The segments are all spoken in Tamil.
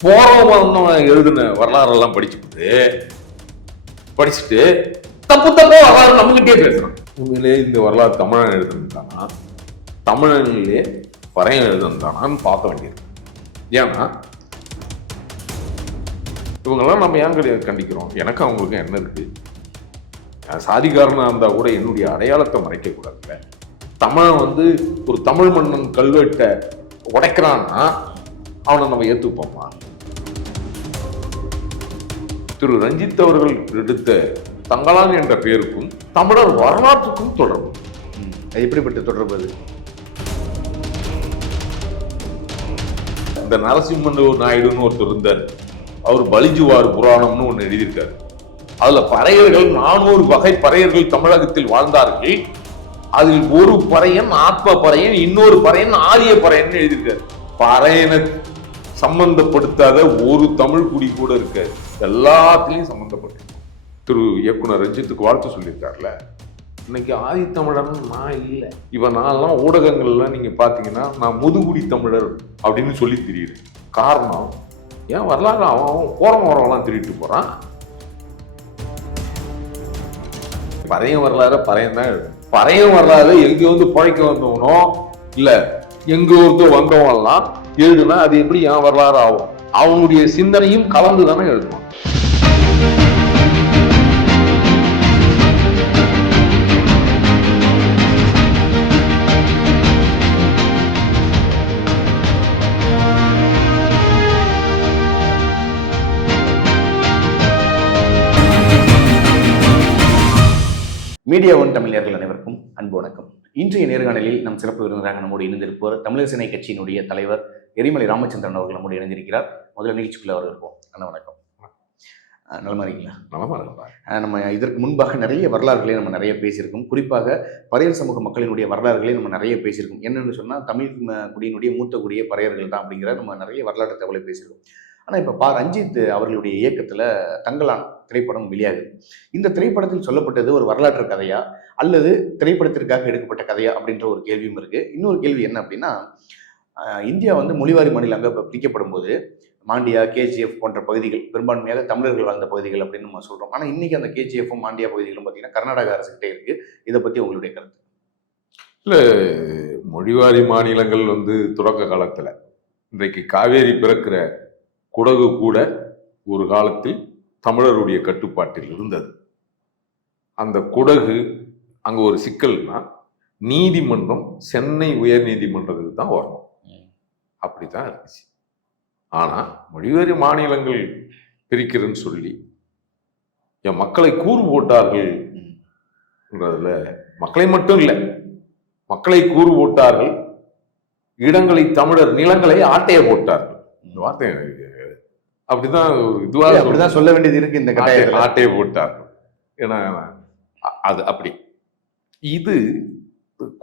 போறவங்க எழுதின வரலாறெல்லாம் படிச்சுட்டு படிச்சுட்டு தப்பு தப்போ வரலாறு நம்மகிட்டே பேசுறான். உண்மையிலே இந்த வரலாறு தமிழன் எழுதுனதானா தமிழனிலே பறையன் எழுதுனதானான்னு பார்க்க வேண்டியது ஏன்னா இவங்கெல்லாம் நம்ம ஏன் கிடையாது கண்டிக்கிறோம்? எனக்கு அவங்களுக்கு என்ன இருக்கு? சாதிகாரனாக இருந்தால் கூட என்னுடைய அடையாளத்தை மறைக்கக்கூடாதுல்ல தமிழன் வந்து ஒரு தமிழ் மன்னன் கல்வெட்டை உடைக்கிறான்னா அவனை நம்ம ஏற்றுப்போமா திரு ரஞ்சித் அவர்கள் எடுத்த தங்கலான் என்ற பெயருக்கும் தமிழர் வரலாற்றுக்கும் தொடர்பு. அது எப்படிப்பட்ட தொடர்பு அது? இந்த நரசிம்மன் நாயுடுன்னு ஒருத்தர் இருந்தார். அவர் பலிஜுவார் புராணம்னு ஒன்று எழுதியிருக்காரு. அதுல பறையர்கள் நானூறு வகை பறையர்கள் தமிழகத்தில் வாழ்ந்தார்கள். அதில் ஒரு பறையன் ஆத்ம பறையன் இன்னொரு பறையன் ஆரிய பறையன் எழுதியிருக்காரு. பறையனை சம்பந்தப்படுத்தாத ஒரு தமிழ் குடி கூட இருக்காது எல்லாத்துலேயும் சம்பந்தப்பட்டு. திரு இயக்குனர் ரஞ்சித்துக்கு வாழ்த்து சொல்லியிருக்காருல. இன்னைக்கு ஆதித்தமிழன் நான் இல்லை. இவன் நான்லாம் ஊடகங்கள்லாம் நீங்கள் பார்த்தீங்கன்னா நான் முதுகுடி தமிழர் அப்படின்னு சொல்லி தெரியுது. காரணம் ஏன் வரலாறு அவன் அவன் போறவன் வரவெல்லாம் திருட்டு போகிறான் பறைய வரலாறு பறையன் தான் எழுதும். பறைய வரலாறு எங்கே வந்து பழைக்க வந்தவனோ இல்லை எங்கே ஒருத்தர் வந்தவன்லாம் எழுதுனா அது எப்படி என் வரலாறு ஆகும்? அவனுடைய சிந்தனையும் கலந்து தானே எழுதுவான். மீடியா ஒன் தமிழர்கள் அனைவருக்கும் அன்பு வணக்கம். இன்றைய நேர்காணலில் நம் சிறப்பு விருந்தினராக நம்மோடு இணைந்திருப்பவர் தமிழர் சேனை கட்சியினுடைய தலைவர் எரிமலை ராமச்சந்திரன் அவர்கள் நம்மோடு இணைந்திருக்கிறார். முதல்ல நிகழ்ச்சிக்குள்ள அவர் இருப்போம். அண்ணா வணக்கம். நலமா இருக்கீங்களா நலமா நம்ம இதற்கு முன்பாக நிறைய வரலாறுகளை நம்ம நிறைய பேசியிருக்கோம். குறிப்பாக பறையர் சமூக மக்களினுடைய வரலாறுகளை நம்ம நிறைய பேசியிருக்கோம். என்னென்னு சொன்னால் தமிழ் குடியினுடைய மூத்த குடிய பறையர்கள் தான் அப்படிங்கிற நம்ம நிறைய வரலாற்று தகவலை பேசியிருக்கோம். ஆனால் இப்போ பா ரஞ்சித் அவர்களுடைய இயக்கத்தில் தங்கலான் திரைப்படம் வெளியாகுது. இந்த திரைப்படத்தில் சொல்லப்பட்டது ஒரு வரலாற்று கதையா? அல்லது திரைப்படத்திற்காக எடுக்கப்பட்ட கதையா? அப்படின்ற ஒரு கேள்வியும் இருக்கு. இன்னொரு கேள்வி என்ன அப்படின்னா இந்தியா வந்து மொழிவாரி மாநிலங்க இப்போ பிரிக்கப்படும் போது மாண்டியா கேஜிஎஃப் போன்ற பகுதிகள் பெரும்பான்மையாக தமிழர்கள் வாழ்ந்த பகுதிகள் அப்படின்னு நம்ம சொல்கிறோம் ஆனால் இன்றைக்கி அந்த கேஜிஎஃப்பும் மாண்டியா பகுதிகளும் பார்த்தீங்கன்னா கர்நாடக அரசுகிட்டே இருக்குது இதை பற்றி உங்களுடைய கருத்து? இல்லை மொழிவாரி மாநிலங்கள் வந்து தொடக்க காலத்தில் இன்றைக்கு காவேரி பிறக்கிற குடகு கூட ஒரு காலத்தில் தமிழருடைய கட்டுப்பாட்டில் இருந்தது. அந்த குடகு அங்கே ஒரு சிக்கல்னா நீதிமன்றம் சென்னை உயர் நீதிமன்றத்துக்கு தான் வரணும் அப்படித்தான் இருந்துச்சு. ஆனா மொழிவேறு மாநிலங்கள் பிரிக்கிறேன்னு சொல்லி என் மக்களை கூறு போட்டார்கள்ன்றதுல மக்களை மட்டும் இல்லை மக்களை கூறு போட்டார்கள் இடங்களை தமிழர் நிலங்களை ஆட்டைய போட்டார்கள். இந்த வார்த்தை எனக்கு அப்படிதான் ஒரு இதுவா இல்ல, அப்படிதான் சொல்ல வேண்டியது இருக்கு இந்த கட்டாயத்தில். ஆட்டைய போட்டார்கள். ஏன்னா அது அப்படி. இது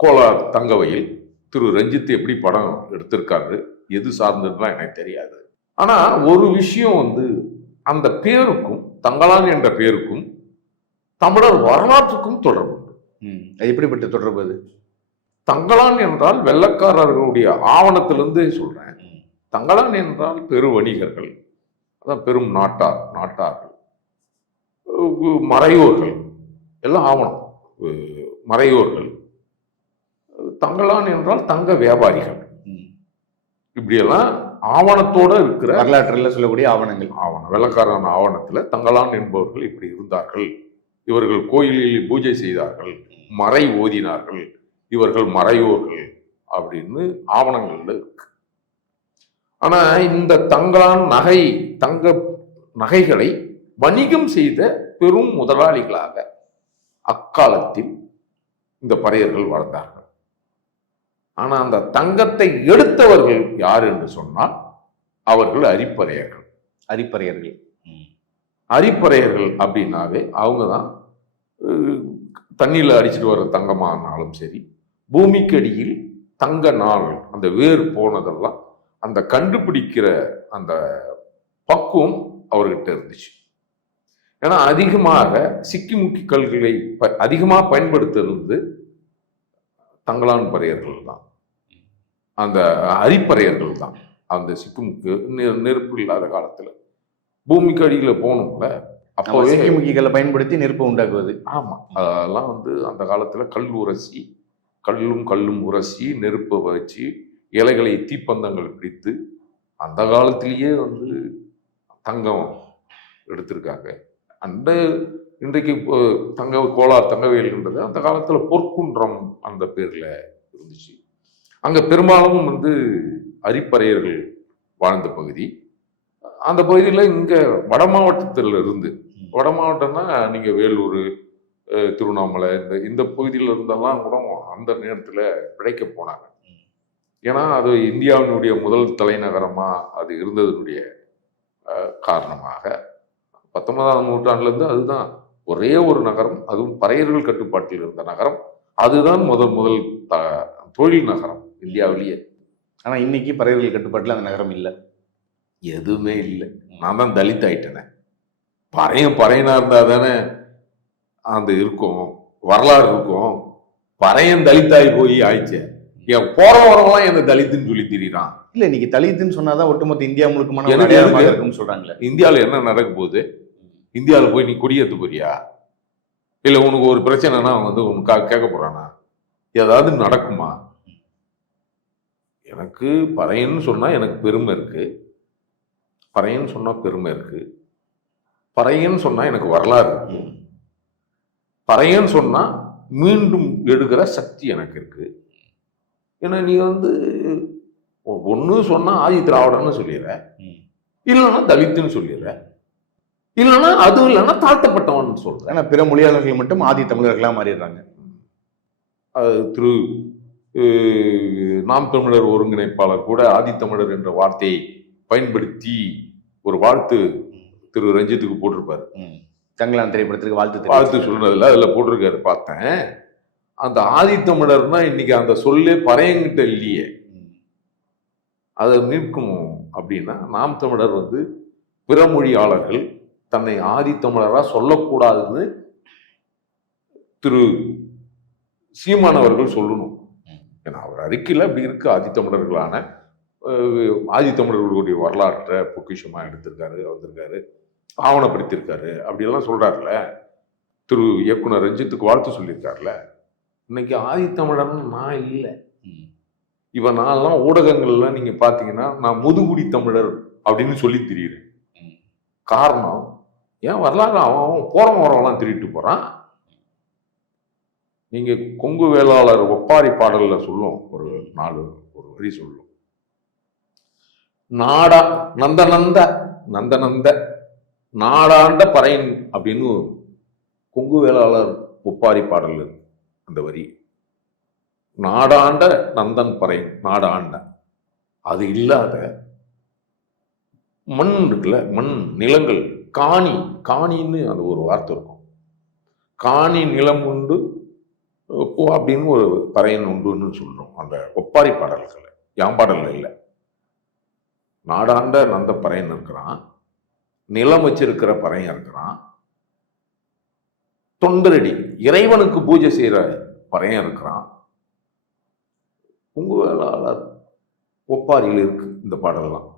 கோலார் தங்கவையில் திரு ரஞ்சித் எப்படி படம் எடுத்திருக்காரு எது சார்ந்ததுலாம் எனக்கு தெரியாது. ஆனா ஒரு விஷயம் வந்து அந்த பேருக்கும் தங்கலான் என்ற பேருக்கும் தமிழர் வரலாற்றுக்கும் தொடர்பு உண்டு. எப்படிப்பட்ட தொடர்பு அது? தங்கலான் என்றால் வெள்ளக்காரர்களுடைய ஆவணத்திலிருந்தே சொல்றேன். தங்கலான் என்றால் பெரு வணிகர்கள் அதான் பெரும் நாட்டார் நாட்டார்கள் மறையோர்கள் எல்லாம் ஆவணம். மறையோர்கள். தங்கலான் என்றால் தங்க வியாபாரிகள். இப்படியெல்லாம் ஆவணத்தோட இருக்கிற வரலாற்றுல சொல்லக்கூடிய ஆவணங்கள். ஆவணம். வெள்ளக்காரன் ஆவணத்துல தங்கலான் என்பவர்கள் இப்படி இருந்தார்கள். இவர்கள் கோயிலில் பூஜை செய்தார்கள். மறை ஓதினார்கள். இவர்கள் மறையோர்கள் அப்படின்னு ஆவணங்கள்ல இருக்கு. ஆனா இந்த தங்கலான் நகை தங்க நகைகளை வணிகம் செய்த பெரும் முதலாளிகளாக அக்காலத்தில் இந்த பறையர்கள் வாழ்ந்தார்கள். ஆனா அந்த தங்கத்தை எடுத்தவர்கள் யார் என்று சொன்னால் அவர்கள் அரிப்பறையர்கள் அரிப்பறையர்கள் அரிப்பறையர்கள் அப்படின்னாவே அவங்க தான் தண்ணியில் அடிச்சிட்டு வர்ற தங்கமானாலும் சரி பூமிக்கு அடியில் தங்க நாள் அந்த வேர் போனதெல்லாம் அந்த கண்டுபிடிக்கிற அந்த பக்குவம் அவர்கிட்ட இருந்துச்சு. ஏன்னா அதிகமாக சிக்கிமுக்கி கல்களை ப அதிகமாக பயன்படுத்துறது தங்கலான் பறையர்கள் தான். அந்த அரிப்பறையர்கள் தான் அந்த சிக்குமுக்கு நெருப்பு இல்லாத காலத்துல. பூமிக்கு அடியில போகணும்ல அப்போவே சிக்கிமுக்கிகளை பயன்படுத்தி நெருப்பை உண்டாக்குவது. ஆமா அதெல்லாம் வந்து அந்த காலத்துல கல் உரசி கல்லும் கல்லும் உரசி நெருப்பை வச்சு இலைகளை தீப்பந்தங்கள் பிடித்து அந்த காலத்திலேயே வந்து தங்கம் எடுத்திருக்காங்க. அந்த இன்றைக்கு தங்க கோலார் தங்கவேல்ன்றது அந்த காலத்துல பொற்குன்றம் அந்த பேர்ல இருந்துச்சு. அங்கே பெரும்பாலும் வந்து அரிப்பறையர்கள் வாழ்ந்த பகுதி. அந்த பகுதியில் இங்கே வட மாவட்டத்தில் இருந்து வட மாவட்டம்னா நீங்கள் வேலூர் திருவண்ணாமலை இந்த இந்த பகுதியில் இருந்தெல்லாம் கூட அந்த நேரத்தில் பிழைக்க போனாங்க. ஏன்னா அது இந்தியாவினுடைய முதல் தலைநகரமாக அது இருந்ததனுடைய காரணமாக. பத்தொன்பதாம் நூற்றாண்டுலேருந்து அதுதான். ஒரே ஒரு நகரம் அதுவும் பறையர்கள் கட்டுப்பாட்டில் இருந்த நகரம். அதுதான் முதல் முதல் த- தொழில் நகரம். இந்தியாவிலேயே. ஆனா இன்னைக்கு பறவைகள் கட்டுப்பாட்டுல அந்த நகரம் இல்லை. எதுவுமே இல்லை. நான் தான் தலித் ஆயிட்டேனே பறையன் பறையனா இருந்தா தானே அந்த இருக்கும் வரலாறு இருக்கும். பறையன் தலித்தாய் போய் ஆயிடுச்சே. என் போற வரவெல்லாம் என்ன தலித்துன்னு சொல்லி திரியிறான். இல்ல இன்னைக்கு தலித்துன்னு சொன்னாதான் ஒட்டுமொத்த இந்தியா முழுக்கமான? இருக்கும்னு சொல்றாங்களே. இந்தியாவில் என்ன நடக்க போகுது? இந்தியாவில் போய் நீ குடியேற்ற போறியா? இல்லை உனக்கு ஒரு பிரச்சனைனா அவன் வந்து உனக்கு கேட்க போறானா? ஏதாவது நடக்குமா? எனக்கு பறையன்னு சொன்னா எனக்கு பெருமை இருக்கு. பறையன்னு சொன்னா பெருமை இருக்கு. பறையன்னு சொன்னா எனக்கு வரலாறு இருக்கு. பறையன்னு சொன்னா மீண்டும் எடுக்கிற சக்தி எனக்கு இருக்கு. ஏன்னா நீ வந்து ஒன்று சொன்னா ஆதி திராவிடன்னு சொல்லிடுற. இல்லைன்னா தலித்துன்னு சொல்லிடுற. இல்லைன்னா அதுவும் இல்லைன்னா தாழ்த்தப்பட்டவன் சொல்ற. ஆனா பிற மொழியாளர்கள் மட்டும் ஆதி தமிழர்களா மாறிடுறாங்க. அது திரு நாம் தமிழர் ஒருங்கிணைப்பாளர் கூட ஆதித்தமிழர் என்ற வார்த்தையை பயன்படுத்தி ஒரு வாழ்த்து திரு ரஞ்சித்துக்கு போட்டிருப்பாரு. ம். தங்களான் திரைப்படத்திற்கு வாழ்த்து வாழ்த்து சொன்னதுல அதுல போட்டிருக்காரு பார்த்தேன். அந்த ஆதித்தமிழர்னா இன்னைக்கு அந்த சொல்லே பறையங்கிட்ட இல்லையே. அதை மீட்கணும் அப்படின்னா நாம் தமிழர் வந்து பிற மொழியாளர்கள் தன்னை ஆதித்தமிழரா சொல்லக்கூடாதுன்னு திரு சீமான் அவர்கள் சொல்லணும். ஏன்னா அவர் அறிக்கையில் அப்படி இருக்கு. ஆதித்தமிழர்களான ஆதித்தமிழர்களுடைய வரலாற்றை பொக்கிஷமா எடுத்திருக்காரு வந்திருக்காரு ஆவணப்படுத்தியிருக்காரு. அப்படியெல்லாம் சொல்றாருல திரு இயக்குனர் ரஞ்சித்துக்கு வாழ்த்து சொல்லியிருக்காருல இன்னைக்கு ஆதித்தமிழர்னு நான் இல்லை. இவன் நான்லாம் ஊடகங்கள்ல நீங்க பாத்தீங்கன்னா நான் முதுகுடி தமிழர் அப்படின்னு சொல்லி திரியிறேன். காரணம் ஏன் வரலாறு அவன் அவன் போறவன் வரவெல்லாம் திருட்டு போறான். நீங்கள் கொங்கு வேளாளர் ஒப்பாரி பாடலில் சொல்லும். ஒரு நாலு ஒரு வரி சொல்லும். நாடா நந்த நந்த நந்த நந்த நாடாண்ட பறையின் அப்படின்னு கொங்கு வேளாளர் ஒப்பாரி பாடல் அந்த வரி. நாடாண்ட நந்தன் பறை நாடாண்ட. அது இல்லாத மண் இருக்குல்ல மண் நிலங்கள் காணி காணின்னு அது ஒரு வார்த்தை இருக்கும். காணி நிலம் உண்டு போ அப்படின்னு ஒரு பறையன் உண்டுன்னு சொல்கிறோம் அந்த ஒப்பாரி பாடல்கள். யாம்பாடல்ல இல்லை. நாடாண்ட நந்த பறையன் இருக்கிறான். நிலம் வச்சிருக்கிற பறையன் இருக்கிறான். தொண்டரடி இறைவனுக்கு பூஜை செய்கிற பறையன் இருக்கிறான். உங்க ஒப்பாரியில் இருக்கு இந்த பாடல்லாம்.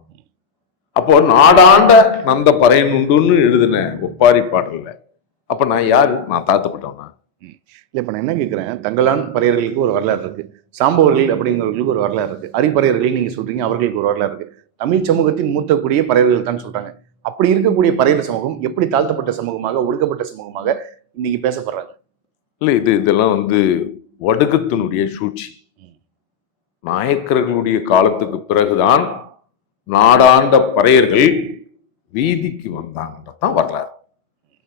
அப்போ நாடாண்ட நந்த பறையன் உண்டுன்னு எழுதின ஒப்பாரி பாடலில். அப்போ நான் யார்? நான் தாத்துப்பட்டவனா இல்ல இப்ப நான் என்ன கேட்கிறேன் தங்கலான் பறையர்களுக்கு ஒரு வரலாறு இருக்கு. சாம்பவர்கள் அப்படிங்கிறவர்களுக்கு ஒரு வரலாறு இருக்கு. அரிப்பறையர்கள் நீங்க சொல்றீங்க அவர்களுக்கு ஒரு வரலாறு இருக்கு. தமிழ் சமூகத்தின் மூத்தக்கூடிய பறையர்கள் தான் சொல்றாங்க. அப்படி இருக்கக்கூடிய பறையர் சமூகம் எப்படி தாழ்த்தப்பட்ட சமூகமாக ஒடுக்கப்பட்ட சமூகமாக இன்னைக்கு பேசப்படுறாங்க? இல்லை இது இதெல்லாம் வந்து வடுக்கத்தினுடைய சூழ்ச்சி. நாயக்கர்களுடைய காலத்துக்கு பிறகுதான் நாடாண்ட பறையர்கள் வீதிக்கு வந்தாங்கன்றதான் வரலாறு.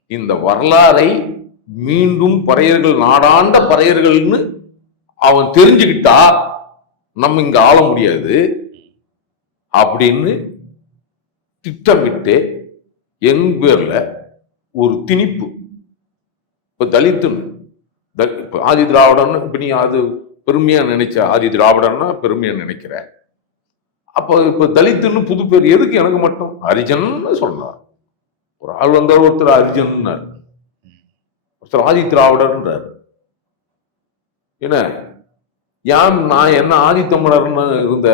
இந்த வரலாறை மீண்டும் பறையர்கள் நாடாண்ட பறையர்கள்னு அவன் தெரிஞ்சுக்கிட்டா நம்ம இங்க ஆள முடியாது. அப்படின்னு திட்டமிட்டு எங் பேர்ல ஒரு திணிப்பு. இப்ப தலித்துன்னு த- இப்ப ஆதி திராவிடன்னு இப்ப நீ அது பெருமையா நினைச்ச ஆதி திராவிடம்னா பெருமையா நினைக்கிற. அப்போ இப்ப தலித்துன்னு புது பேர் எதுக்கு எனக்கு மட்டும்? ஹரிஜன்னு சொன்னார். ஒரு ஆள் வந்தார் ஒருத்தர் ஹரிஜன்னார். ஆதி திராவிடர்ன்றார் என்ன? ஏன் நான் என்ன ஆதி தமிழர்னு இருந்த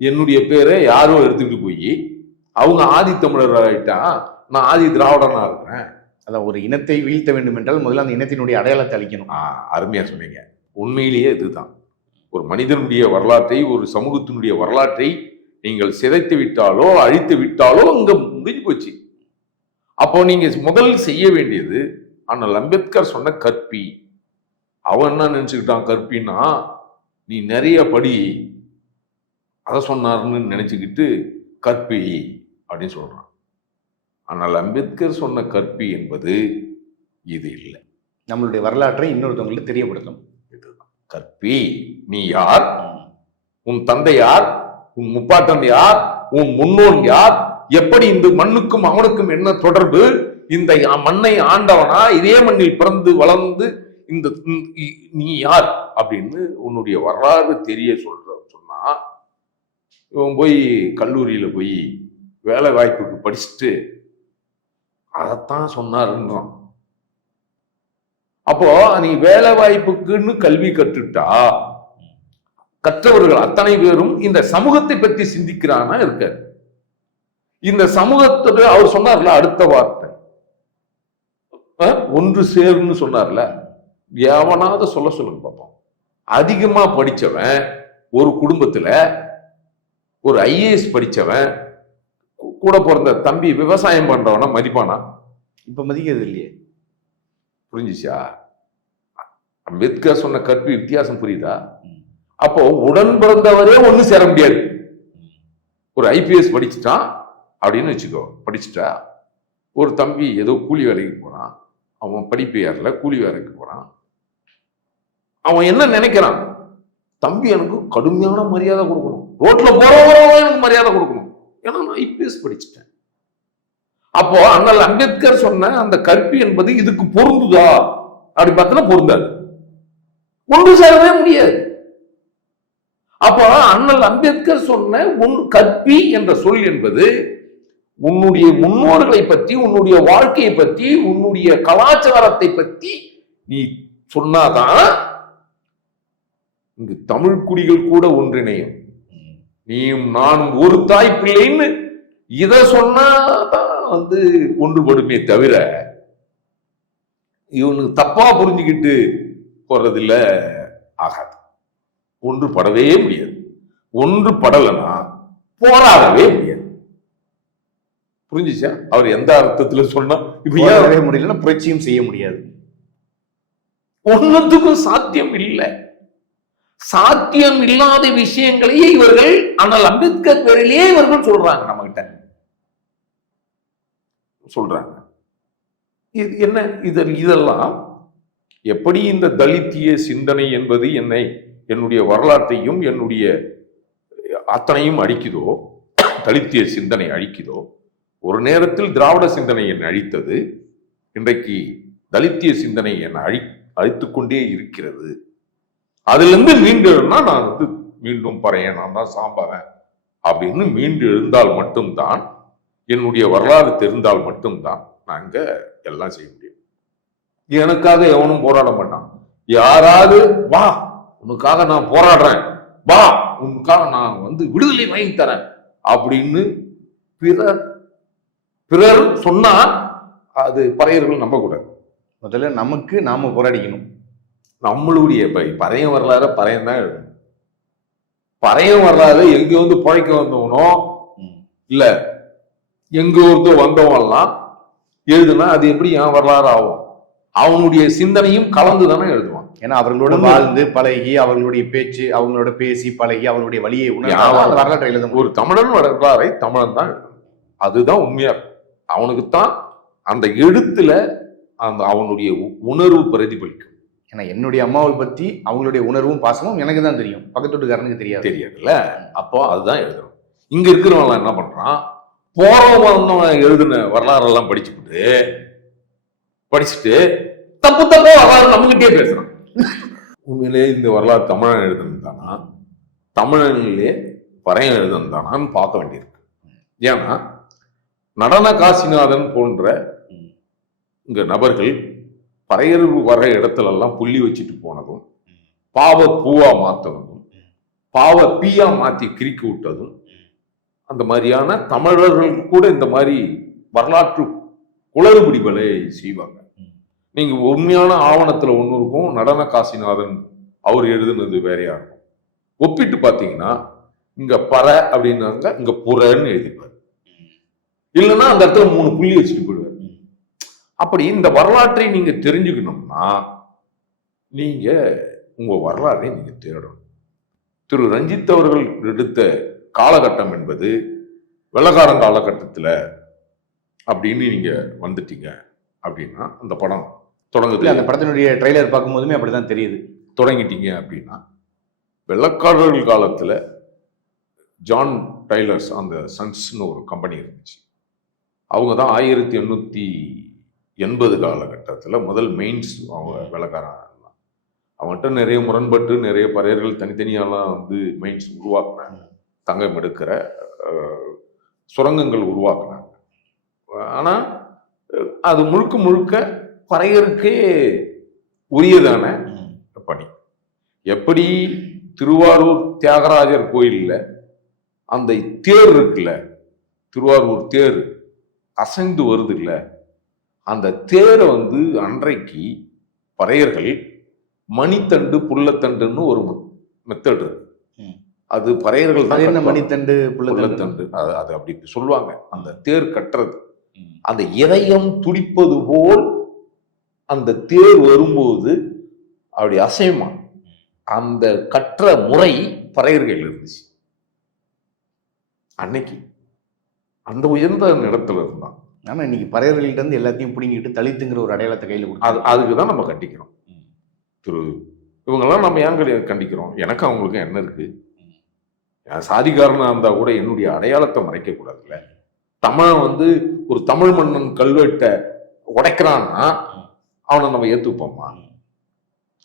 என்னுடைய பேரை யாரோ எடுத்துக்கிட்டு போய் அவங்க ஆதி தமிழர் ஆயிட்டா நான் ஆதி திராவிடனா இருக்கிறேன். அதான் ஒரு இனத்தை வீழ்த்த வேண்டும் என்றால் முதல்ல அந்த இனத்தினுடைய அடையாளத்தை அளிக்கணும் ஆ, அருமையா சொன்னீங்க. உண்மையிலேயே இதுதான். ஒரு மனிதனுடைய வரலாற்றை ஒரு சமூகத்தினுடைய வரலாற்றை நீங்கள் சிதைத்து விட்டாலோ அழித்து விட்டாலோ அங்க முடிஞ்சு போச்சு. அப்போ நீங்க முதல் செய்ய வேண்டியது ஆனால் அம்பேத்கர் சொன்ன கற்பி அவன் என்ன நினைச்சுக்கிட்டான் கற்பின்னா நீ நிறைய படி அதை சொன்னாருன்னு நினைச்சுக்கிட்டு கற்பி அப்படின்னு சொல்றான். ஆனால் அம்பேத்கர் சொன்ன கற்பி என்பது இது இல்லை. நம்மளுடைய வரலாற்றை இன்னொருத்தவங்களுக்கு தெரியப்படுத்தணும் இதுதான். கற்பி நீ யார்? உன் தந்தை யார்? உன் முப்பாட்டன் யார்? உன் முன்னோன் யார்? எப்படி இந்த மண்ணுக்கும் அவனுக்கும் என்ன தொடர்பு? இந்த மண்ணை ஆண்டவனா இதே மண்ணில் பிறந்து வளர்ந்து இந்த நீ யார்? அப்படின்னு உன்னுடைய வரலாறு தெரிய சொல்ற சொன்னா இவன் போய் கல்லூரியில போய் வேலை வாய்ப்புக்கு படிச்சுட்டு அதைத்தான் சொன்னாருன்றான். அப்போ நீ வேலை வாய்ப்புக்குன்னு கல்வி கற்றுட்டா கற்றவர்கள் அத்தனை பேரும் இந்த சமூகத்தை பற்றி சிந்திக்கிறானா இருக்காரு. இந்த சமூகத்தோட அவர் சொன்னார்ல அடுத்த வார்த்தை. ஒன்று சேர்ன்னு சொன்னார்ல எவனாவது சொல்ல சொல்லுங்க பார்ப்போம் அதிகமா படிச்சவன் ஒரு குடும்பத்துல ஒரு ஐஏஎஸ் படிச்சவன் கூ- கூட பிறந்த தம்பி விவசாயம் பண்றவன மதிப்பானா? இப்ப மதிக்கிறது இல்லையே. புரிஞ்சுச்சா? அம்பேத்கர் சொன்ன கற்பு வித்தியாசம் புரியுதா. அப்போ உடன் பிறந்தவரே ஒண்ணு சேர முடியாது. ஒரு ஐபிஎஸ் படிச்சுட்டான் அப்படின்னு வச்சுக்கோ. படிச்சுட்டா. ஒரு தம்பி ஏதோ கூலி வேலைக்கு போறான் அவன் படிப்பு ஏறல கூலி வேலைக்கு போகிறான் அவன் என்ன நினைக்கிறான்? தம்பி எனக்கு கடுமையான மரியாதை கொடுக்கணும். ரோட்டில் போறவங்க எனக்கு மரியாதை கொடுக்கணும். ஏன்னா நான் ஐபிஎஸ் படிச்சுட்டேன். அப்போ அண்ணல் அம்பேத்கர் சொன்ன அந்த கற்பி என்பது இதுக்கு பொருந்துதா? அப்படி பார்த்தோன்னா பொருந்தாது. ஒன்று சேரவே முடியாது. அப்போ அண்ணல் அம்பேத்கர் சொன்ன உன் கற்பி என்ற சொல் என்பது உன்னுடைய முன்னோர்களை பற்றி உன்னுடைய வாழ்க்கையை பற்றி உன்னுடைய கலாச்சாரத்தை பற்றி நீ சொன்னாதான் இங்கு தமிழ் குடிகள் கூட ஒன்றிணையும். நீயும் நானும் ஒரு தாய் பிள்ளைன்னு இதை சொன்னாதான் வந்து ஒன்றுபடுமே தவிர இவனுக்கு தப்பா புரிஞ்சுக்கிட்டு போறதில்ல ஆகாது. ஒன்று படவே முடியாது. ஒன்று படலைன்னா போராடவே முடியாது. புரிஞ்சுச்சா? அவர் எந்த அர்த்தத்துல சொன்னா இப்ப ஏன் முடியலன்னா புரட்சியும் செய்ய முடியாது. ஒன்னத்துக்கும் சாத்தியம் இல்லை. சாத்தியம் இல்லாத விஷயங்களையே இவர்கள் ஆனால் அம்பேத்கர் பேரிலேயே இவர்கள் சொல்றாங்க நம்ம கிட்ட சொல்றாங்க. இது என்ன? இது இதெல்லாம் எப்படி இந்த தலித்திய சிந்தனை என்பது என்னை என்னுடைய வரலாற்றையும் என்னுடைய அத்தனையும் அழிக்குதோ தலித்திய சிந்தனை அழிக்குதோ ஒரு நேரத்தில் திராவிட சிந்தனை என்னை அழித்தது இன்றைக்கு தலித்திய சிந்தனை என்னை அழி அழித்து கொண்டே இருக்கிறது. அதிலிருந்து மீண்டு எழுந்தா நான் வந்து மீண்டும் பறையன் நான் தான் சாம்பவன் அப்படின்னு மீண்டு எழுந்தால் மட்டும்தான் என்னுடைய வரலாறு தெரிந்தால் மட்டும்தான் நாங்கள் எல்லாம் செய்ய முடியும். எனக்காக எவனும் போராட மாட்டான். யாராவது வா உனக்காக நான் போராடுறேன். வா உனக்காக நான் வந்து விடுதலை வாங்கி தரேன் அப்படின்னு பிறர் பிறர் சொன்னா அது பறையர்கள் நம்பக்கூடாது முதல்ல நமக்கு நாம போராடிக்கணும். நம்மளுடைய பறையன் வரலாறு பறையன் தான் எழுதணும் பறையன் வரலாறு எங்க வந்து பிழைக்க வந்தவனோ. இல்ல எங்க ஒருத்தோ வந்தவன்லாம் எழுதுனா அது எப்படி என் வரலாறு ஆகும்? அவனுடைய சிந்தனையும் கலந்து தானே எழுதுவான். ஏன்னா அவர்களோட. வாழ்ந்து பழகி அவர்களுடைய பேச்சு அவங்களோட பேசி பழகி அவர்களுடைய வழியை உணர்ந்து வரலாற்றை எழுத முடியும். ஒரு தமிழன் வரலாறை தமிழன் தான் அதுதான் உண்மையா இருக்கும். அவனுக்குத்தான் அந்த எழுத்துல அந்த அவனுடைய உணர்வு பிரதிபலிக்கும். ஏன்னா என்னுடைய அம்மாவை பத்தி அவங்களுடைய உணர்வும் பாசமும் எனக்கு தான் தெரியும். பக்கத்து வீட்டுக்காரனுக்கு தெரியாது. தெரியல அப்போ அதுதான் எழுதணும். இங்க இருக்கிறவன் என்ன பண்றான்? போறவன் எழுதின வரலாறெல்லாம் படிச்சுக்கிட்டு படிச்சுட்டு தப்பு தப்பா வரலாறு நம்மகிட்டே பேசுறான். உண்மையிலே இந்த வரலாறு தமிழன் எழுதுனதானா தமிழனிலே பறையன் எழுதுனதானான்னு பார்க்க வேண்டியிருக்கு. ஏன்னா நடன காசிநாதன் போன்ற ம். இங்க நபர்கள் பறையர் வர இடத்துல எல்லாம் புள்ளி வச்சுட்டு போனதும் பாவ பூவா மாத்தினதும் பாவ பீயா மாத்தி கிரிக்கி விட்டதும் அந்த மாதிரியான தமிழர்கள் கூட இந்த மாதிரி வரலாற்று குளறுபடிகளை செய்வாங்க நீங்கள் நீங்க உண்மையான ஆவணத்துல ஒன்று இருக்கும் நடன காசிநாதன் அவர் எழுதுனது வேறையா இருக்கும் ஒப்பிட்டு பார்த்தீங்கன்னா இங்க பற அப்படின்னாங்க இங்க புறன்னு எழுதிப்பாரு இல்லைன்னா அந்த இடத்துல மூணு புள்ளி வச்சுட்டு போயிடுவார். அப்படி இந்த வரலாற்றை நீங்க தெரிஞ்சுக்கணும்னா நீங்க உங்க வரலாற்றை நீங்க தேடணும். திரு. ரஞ்சித் அவர்கள் எடுத்த காலகட்டம் என்பது வெள்ளக்காரன் காலகட்டத்துல அப்படின்னு நீங்க வந்துட்டீங்க அப்படின்னா அந்த படம் தொடங்குது. அந்த படத்தினுடைய ட்ரைலர் பார்க்கும்போதுமே அப்படிதான் தெரியுது. தொடங்கிட்டீங்க அப்படின்னா வெள்ளக்காரர்கள் காலத்துல ஜான் டைலர்ஸ் அந்த சன்ஸ்னு ஒரு கம்பெனி இருந்துச்சு. அவங்க தான் ஆயிரத்தி எண்ணூற்றி எண்பது காலகட்டத்தில் முதல் மெயின்ஸ் அவங்க வெள்ளக்காரன் அவன்கிட்ட நிறைய முரண்பட்டு நிறைய பறையர்கள் தனித்தனியாலாம் வந்து மெயின்ஸ் உருவாக்குனாங்க தங்கம் எடுக்கிற சுரங்கங்கள் உருவாக்குனாங்க ஆனால் அது முழுக்க முழுக்க பறையருக்கே உரியதான பணி. எப்படி திருவாரூர் தியாகராஜர் கோயிலில் அந்த தேர் இருக்குல்ல திருவாரூர் தேர் அசைந்து வருது இல்ல அந்த தேரை வந்து அன்றைக்கு பறையர்கள் மணித்தண்டு புள்ளத்தண்டுன்னு ஒரு மெத்தட். அது பறையர்கள் தான் என்ன. மணித்தண்டு புள்ளத்தண்டு? அது அது அப்படி சொல்லுவாங்க. அந்த தேர் கட்டுறது. அந்த இதயம் துடிப்பது போல் அந்த தேர் வரும்போது அப்படி அசையுமா? அந்த கற்ற முறை பறையர்கள் இருந்துச்சு. அன்னைக்கு. அந்த உயர்ந்த இடத்துல இருந்தான். ஆனா இன்னைக்கு பறையர்கள்ட்ட இருந்து எல்லாத்தையும் பிடிங்கிட்டு தலித்துங்கிற ஒரு அடையாளத்தை கையில அது கொடுத்தாங்க அதுக்கு தான் நம்ம கண்டிக்கிறோம். திரு இவங்கெல்லாம் நம்ம ஏன் கண்டிக்கிறோம்? எனக்கு அவங்களுக்கும் என்ன இருக்கு? என் சாதிக்காரனா இருந்தா கூட என்னுடைய அடையாளத்தை மறைக்க கூடாதுல்ல? தமிழன் வந்து ஒரு தமிழ் மன்னன் கல்வெட்டை உடைக்கிறான்னா அவனை நம்ம ஏத்துப்போமா?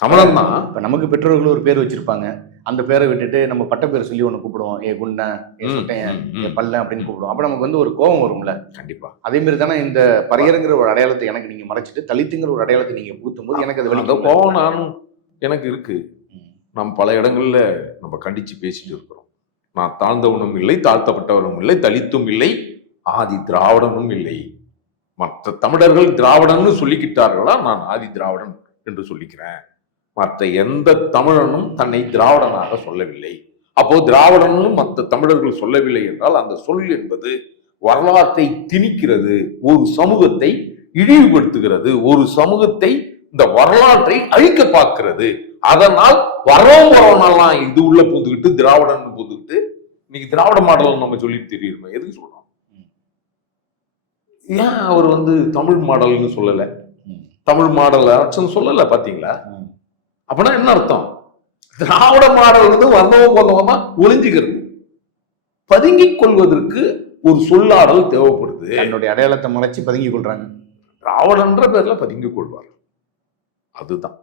தமிழன் தான். இப்ப நமக்கு பெற்றோர்கள் ஒரு பேர் வச்சிருப்பாங்க. அந்த பேரை விட்டுட்டு நம்ம பட்ட பேர் சொல்லி ஒண்ணு கூப்பிடுவோம். ஏ குண்டன் ஏ சுட்டையன் ஏ ம். பல்ல அப்படின்னு கூப்பிடுவோம். அப்ப நமக்கு வந்து ஒரு கோபம் வரும்ல. கண்டிப்பா. அதே மாதிரி தானே இந்த பறையருங்கிற ஒரு அடையாளத்தை எனக்கு நீங்க மறைச்சிட்டு தலித்துங்கிற ஒரு அடையாளத்தை நீங்க புகுத்தும் போது எனக்கு அது வலிக்கும் கோவம் நானும் எனக்கு இருக்கு. ம். நம்ம பல இடங்கள்ல நம்ம கண்டிச்சு பேசிட்டு இருக்கிறோம். நான் தாழ்ந்தவனும் இல்லை தாழ்த்தப்பட்டவனும் இல்லை தலித்தும் இல்லை ஆதி திராவிடனும் இல்லை. மற்ற தமிழர்கள் திராவிடன்னு சொல்லிக்கிட்டார்களா? நான் ஆதி திராவிடன் என்று சொல்லிக்கிறேன். மற்ற எந்த தமிழனும் தன்னை திராவிடனாக சொல்லவில்லை. அப்போ திராவிடன்னு மற்ற தமிழர்கள் சொல்லவில்லை என்றால் அந்த சொல் என்பது வரலாற்றை திணிக்கிறது ஒரு சமூகத்தை இழிவுபடுத்துகிறது ஒரு சமூகத்தை இந்த வரலாற்றை அழிக்க பார்க்கிறது. அதனால் வரவும் வரவனெல்லாம் இது உள்ள புதுக்கிட்டு திராவிடன் புதுக்கிட்டு இன்னைக்கு திராவிட மாடல் நம்ம சொல்லி தெரியுமா எதுக்கு சொல்றோம்? ஏன் அவர் வந்து தமிழ் மாடல்னு சொல்லல. தமிழ் மாடல் அரசன் சொல்லல பாத்தீங்களா? ம். அப்படின்னா என்ன அர்த்தம்? திராவிட மாடல் வந்து வந்தவங்க வந்தவங்க ஒளிஞ்சுக்கிறது. பதுங்கிக் கொள்வதற்கு ஒரு சொல்லாடல் தேவைப்படுது. தன்னுடைய அடையாளத்தை மறைச்சு பதுங்கி கொள்றாங்க. திராவிடன்ற பேர்ல பதுங்கிக் கொள்வார். அதுதான்.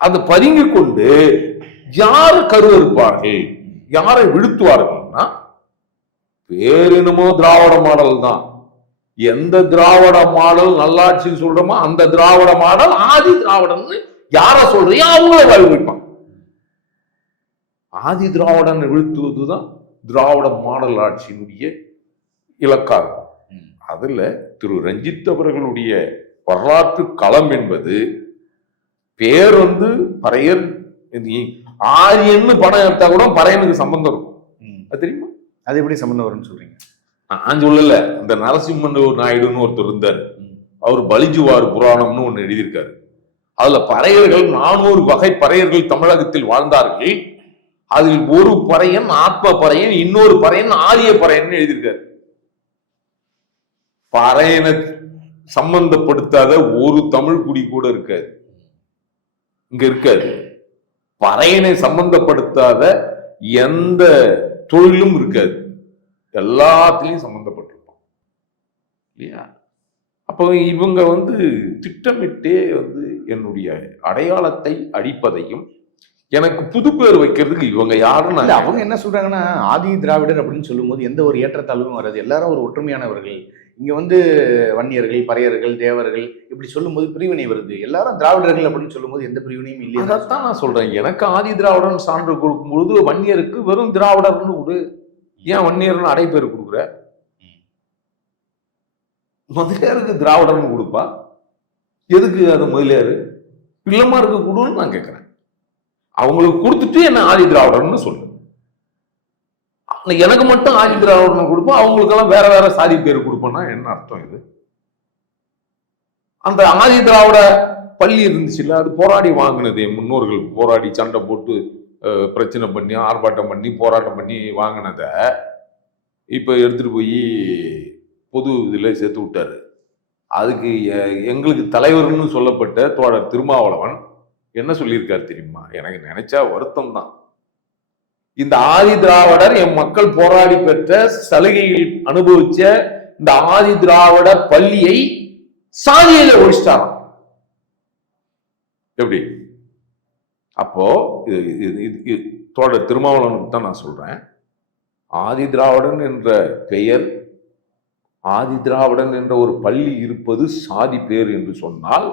அது பதுங்கிக் கொண்டு யார் கருவறுப்பார்கள்? யாரை விழுத்துவார்கள்னா பேரினமோ திராவிட மாடல் தான். எந்த திராவிட மாடல் நல்லாட்சின்னு சொல்றோமோ அந்த திராவிட மாடல் ஆதி திராவிடன்னு யார சொல்றியோ அவங்கள வாய் வைப்பான் ஆதி திராவிடன் வீழ்த்துவதுதான் திராவிட மாடல் ஆட்சியினுடைய இலக்கா இருக்கும் ம். அதுல திரு ரஞ்சித் அவர்களுடைய வரலாற்று களம் என்பது பேர் வந்து பறையர் ஆரியன்னு படம் எடுத்தா கூட பறையனுக்கு சம்பந்தம் இருக்கும். அது தெரியுமா? அது எப்படி சம்பந்தம் வரும்னு சொல்றீங்க? நான் சொல்லல. அந்த நரசிம்மன் நாயுடுன்னு ஒருத்தர் இருந்தார். அவர் பலிஜுவார் புராணம்னு ஒண்ணு எழுதியிருக்காரு. அதுல பறையர்கள் நானூறு வகை பறையர்கள் தமிழகத்தில் வாழ்ந்தார்கள். அதில் ஒரு பறையன் ஆத்ம பறையன் இன்னொரு பறையன் ஆரிய பறையன் எழுதியிருக்காரு. பறையனை சம்பந்தப்படுத்தாத ஒரு தமிழ் குடி கூட இருக்காது. இங்க இருக்காது. பறையனை சம்பந்தப்படுத்தாத எந்த தொழிலும் இருக்காது. எல்லாத்துலயும் சம்பந்தப்பட்டிருப்பான். இல்லையா? அப்போ இவங்க வந்து திட்டமிட்டே வந்து என்னுடைய அடையாளத்தை அடிப்பதையும் எனக்கு புது பேர் வைக்கிறதுக்கு இவங்க யாருன்னு இல்ல அவங்க என்ன சொல்றாங்கன்னா ஆதி திராவிடர் அப்படின்னு சொல்லும்போது எந்த ஒரு ஏற்றத்தாழ்வும் வராது. எல்லாரும் ஒரு ஒற்றுமையானவர்கள். இங்க வந்து வன்னியர்கள் பறையர்கள் தேவர்கள் இப்படி சொல்லும்போது பிரிவினை வருது. எல்லாரும் திராவிடர்கள் அப்படின்னு சொல்லும்போது எந்த பிரிவினையும் இல்லையா. அதைத்தான் நான் சொல்றேன். எனக்கு ஆதி திராவிடன் சான்று கொடுக்கும் பொழுது வன்னியருக்கு வெறும் திராவிடர்னு கொடு ஏன் வன்னியர்னு அடைப்பேர் கொடுக்குற? முதலியாருக்கு திராவிடர்னு கொடுப்பா. எதுக்கு அது முதலியாரு பிள்ளைமாருக்கு கொடுன்னு நான் கேட்குறேன் அவங்களுக்கு கொடுத்துட்டு என்ன ஆதி திராவிடர்னு சொல்லு. எனக்கு மட்டும் ஆதி திராவிடர்னு கொடுப்போம் அவங்களுக்கெல்லாம் வேற வேற சாதி பேர் கொடுப்போம்னா என்ன அர்த்தம் இது? அந்த ஆதி திராவிட பள்ளி இருந்துச்சுல்ல அது போராடி வாங்கினது என் முன்னோர்கள் போராடி சண்டை போட்டு பிரச்சனை பண்ணி ஆர்ப்பாட்டம் பண்ணி போராட்டம் பண்ணி வாங்கினதை இப்போ எடுத்துட்டு போய் பொது இதில் சேர்த்து விட்டார். அதுக்கு எ- எங்களுக்கு தலைவர்னு சொல்லப்பட்ட தோழர் திருமாவளவன் என்ன சொல்லியிருக்கார் தெரியுமா? எனக்கு நினைச்சா வருத்தம் தான். இந்த ஆதி திராவிடர் என் மக்கள் போராடி பெற்ற சலுகையில் அனுபவிச்ச இந்த ஆதி திராவிட பள்ளியை சாதியில ஒழிச்சிட்டாராம். எப்படி? அப்போ இது இது- இது- தோழர் திருமாவளவனுக்கு தான் நான் சொல்றேன். ஆதி திராவிடன் என்ற பெயர் ஆதி திராவிடன் என்ற ஒரு பள்ளி இருப்பது சாதி பேர் என்று சொன்னால்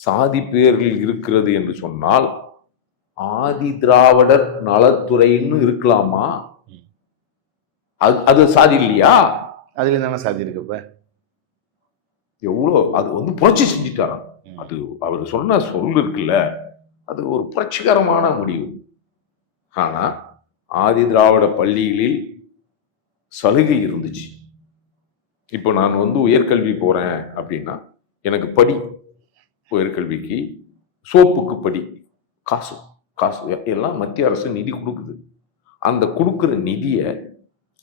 சாதி பேரில் இருக்கிறது என்று சொன்னால் ஆதி திராவிடர் நலத்துறைன்னு இருக்கலாமா? அது அது சாதி இல்லையா? அதுல தானே சாதி இருக்கு இப்ப. எவ்வளோ அது வந்து புரட்சி செஞ்சுட்டாராம். அது அவர் சொன்ன சொல் இருக்குல்ல அது ஒரு புரட்சிகரமான முடிவு. ஆனா ஆதி திராவிட பள்ளிகளில் சலுகை இருந்துச்சு. இப்போ நான் வந்து உயர்கல்வி போகிறேன் அப்படின்னா எனக்கு படி உயர்கல்விக்கு சோப்புக்கு படி காசு காசு எல்லாம் மத்திய அரசு நிதி கொடுக்குது. அந்த கொடுக்குற நிதியை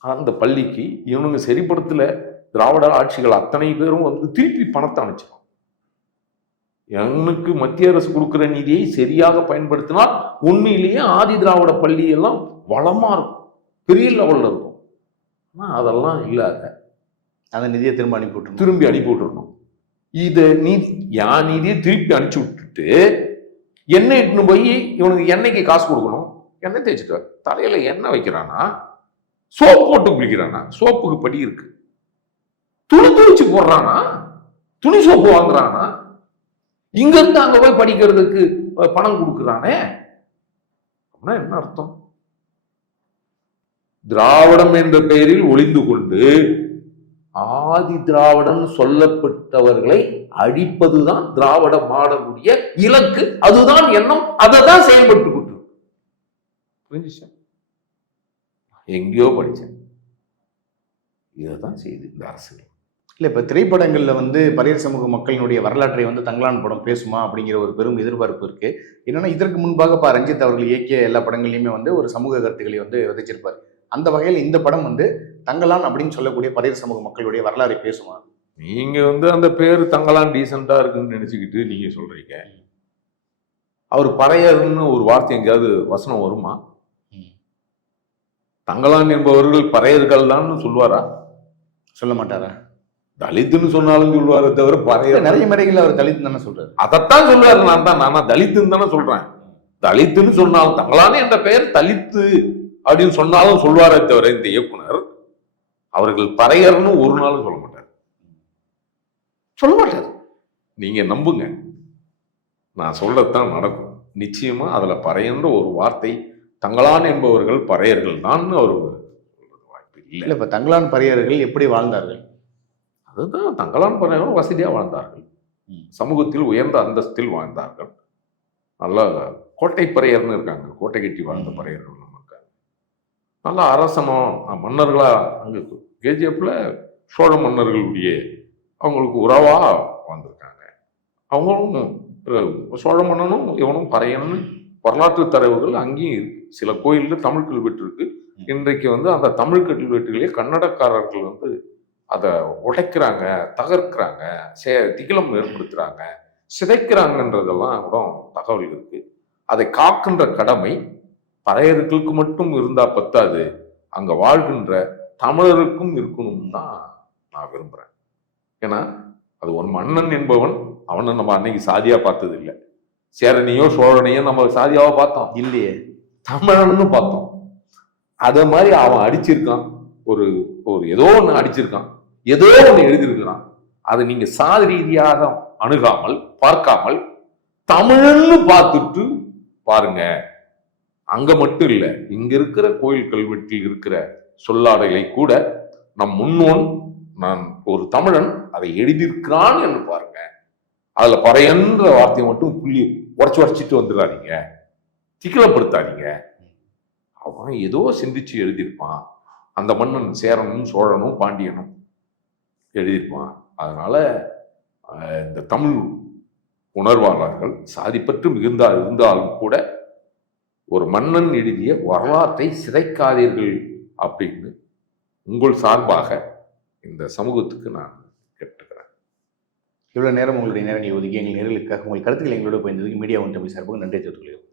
அந்த பள்ளிக்கு இவனுங்க சரிப்படுத்தல திராவிட ஆட்சிகள் அத்தனை பேரும் வந்து திருப்பி பணத்தை அனுப்பிச்சிடும் எனக்கு மத்திய அரசு கொடுக்குற நிதியை சரியாக பயன்படுத்தினால் உண்மையிலேயே ஆதி திராவிட பள்ளியெல்லாம் வளமாக இருக்கும். பெரிய லெவலில் இருக்கும். ஆனால் அதெல்லாம் இல்லாத அந்த நிதியை திரும்ப அனுப்பி விட்டுருணும் திரும்பி அனுப்பி விட்டுருணும் இதை நீ என் நிதியை திருப்பி அனுப்பிச்சு விட்டுட்டு எண்ணெய் இட்டுன்னு போய் இவனுக்கு எண்ணெய்க்கு காசு கொடுக்கணும். எண்ணெய் தேய்ச்சிட்டு தலையில் தலையில எண்ணெய் வைக்கிறானா? சோப்பு போட்டு குளிக்கிறானா? சோப்புக்கு படி இருக்கு. துணி துணிச்சு போடுறானா? துணி சோப்பு வாங்குறானா? இங்க இருந்து அங்க போய் படிக்கிறதுக்கு பணம் கொடுக்குறானே? அப்படின்னா என்ன அர்த்தம்? திராவிடம் என்ற பெயரில் ஒளிந்து கொண்டு ஆதி திராவிடன் சொல்லப்பட்டவர்களை அழிப்பதுதான் திராவிட மாடனுடைய இலக்கு. அதுதான் எண்ணம். அதை தான் செயல்பட்டு கொண்டு புரிஞ்சுச்சா? எங்கேயோ படிச்சேன் இதைதான் செய்யுது இந்த அரசு. இல்ல இப்ப திரைப்படங்கள்ல வந்து பரையர் சமூக மக்களினுடைய வரலாற்றை வந்து தங்கலான் படம் பேசுமா அப்படிங்கிற ஒரு பெரும் எதிர்பார்ப்பு இருக்கு. என்னன்னா இதற்கு முன்பாக பா. ரஞ்சித் அவர்கள் இயக்கிய எல்லா படங்கள்லையுமே வந்து ஒரு சமூக கருத்துக்களை வந்து விதைச்சிருப்பார். அந்த வகையில் இந்த படம் வந்து தங்கலான் அப்படின்னு சொல்லக்கூடிய பரையர் சமூக மக்களுடைய வரலாறை பேசுமா? நீங்க வந்து அந்த பேர் தங்கலாம் டீசெண்டா இருக்குன்னு நினைச்சுக்கிட்டு நீங்க சொல்றீங்க. அவர் பறையர்னு ஒரு வார்த்தை எங்கேயாவது வசனம் வருமா? தங்கலான் என்பவர்கள் பறையர்கள் தான் சொல்லுவாரா? சொல்ல மாட்டாரா? தலித்துன்னு சொன்னாலும் சொல்லுவாரே தவிர பறையர் நிறைய மேடைகள்ல அவர் தலித் தானே சொல்றாரு. அதைத்தான் சொல்லுவாரு நான் தான் நான் தலித்துன்னு தானே சொல்றேன். தலித்துன்னு சொன்னாலும் தங்களானே என்ற பெயர் தலித்து. அப்படின்னு சொன்னாலும் சொல்வாரே தவிர இந்த இயக்குனர் அவர்கள் பறையர்னு ஒரு நாளும் சொல்ல மாட்டார். சொல்ல மாட்டார். நீங்க நம்புங்க. நான் சொல்றதுதான் நடக்கும். நிச்சயமா அதுல பறையன்ற ஒரு வார்த்தை தங்களான் என்பவர்கள் பறையர்கள் தான் அவர் வாய்ப்பு இல்லை. இல்ல இப்ப தங்கலான் பரையர்கள் எப்படி வாழ்ந்தார்கள்? அதுதான் தங்களான் பறையர்கள் வசதியா வாழ்ந்தார்கள். சமூகத்தில் உயர்ந்த அந்தஸ்தில் வாழ்ந்தார்கள். நல்ல கோட்டை பறையர்னு இருக்காங்க. கோட்டை கட்டி வாழ்ந்த. பறையர்கள். நல்ல அரசனம் அஹ், மன்னர்களா அங்க கேஜிஎஃப்ல சோழ மன்னர்களுடைய அவங்களுக்கு உறவா வாழ்ந்திருக்காங்க. அவங்களும் சோழ மன்னனும் இவனும் பறையன்னு வரலாற்று தரவுகள் அங்கேயும் சில கோயில்ல தமிழ் கல்வெட்டு இருக்கு. இன்றைக்கு வந்து அந்த தமிழ் கல்வெட்டுகளே கன்னடக்காரர்கள் வந்து அதை உடைக்கிறாங்க தகர்க்கிறாங்க சே திகிலம் ஏற்படுத்துறாங்க சிதைக்கிறாங்கன்றதெல்லாம் கூட தகவல் இருக்கு. அதை காக்கின்ற கடமை பறையர்களுக்கு மட்டும் இருந்தா பத்தாது. அங்க வாழ்கின்ற தமிழருக்கும் இருக்கணும்னு தான் நான் விரும்புறேன். ஏன்னா அது ஒரு மன்னன் என்பவன் அவனை நம்ம அன்னைக்கு சாதியா பார்த்தது இல்லை. சேரனையோ சோழனையோ நம்ம சாதியாவா பார்த்தோம். இல்லையே. தமிழன்னு பார்த்தோம். அத மாதிரி அவன் அடிச்சிருக்கான். ஒரு ஒரு ஏதோ ஒன்று அடிச்சிருக்கான். ஏதோ ஒன்று எழுதியிருக்கிறான். அதை நீங்க சாதி ரீதியாக அணுகாமல் பார்க்காமல் தமிழ்னு பார்த்துட்டு பாருங்க. அங்க மட்டும் இல்லை இங்க இருக்கிற கோயில் கல்வெட்டில் இருக்கிற சொல்லாடலை கூட நம் முன்னோன் நான் ஒரு தமிழன் அதை எழுதியிருக்கிறான் என்று பாருங்க. அதுல பறையன்ற வார்த்தையை மட்டும் புள்ளி உடச்சு உடச்சிட்டு வந்துடாதீங்க சிக்கலப்படுத்தாதீங்க அவன் ஏதோ சிந்திச்சு எழுதியிருப்பான். அந்த மன்னன் சேரனும் சோழனும் பாண்டியனும் எழுதியிருப்பான். அதனால இந்த தமிழ் உணர்வாளர்கள் சாதிப்பற்று மிகுந்தா இருந்தாலும் கூட ஒரு மன்னன் எழுதிய வரலாற்றை சிதைக்காதீர்கள் அப்படின்னு உங்கள் சார்பாக இந்த சமூகத்துக்கு நான் கேட்டுக்கிறேன். இவ்வளோ நேரம் உங்களுடைய நேரங்களை ஒதுக்கி எங்கள் நேர்களுக்காக உங்கள் கருத்துக்களை எங்களோட போயிருந்ததுக்கு மீடியா ஒன் தமிழ் சார்பாக நன்றி தெரிவித்துக்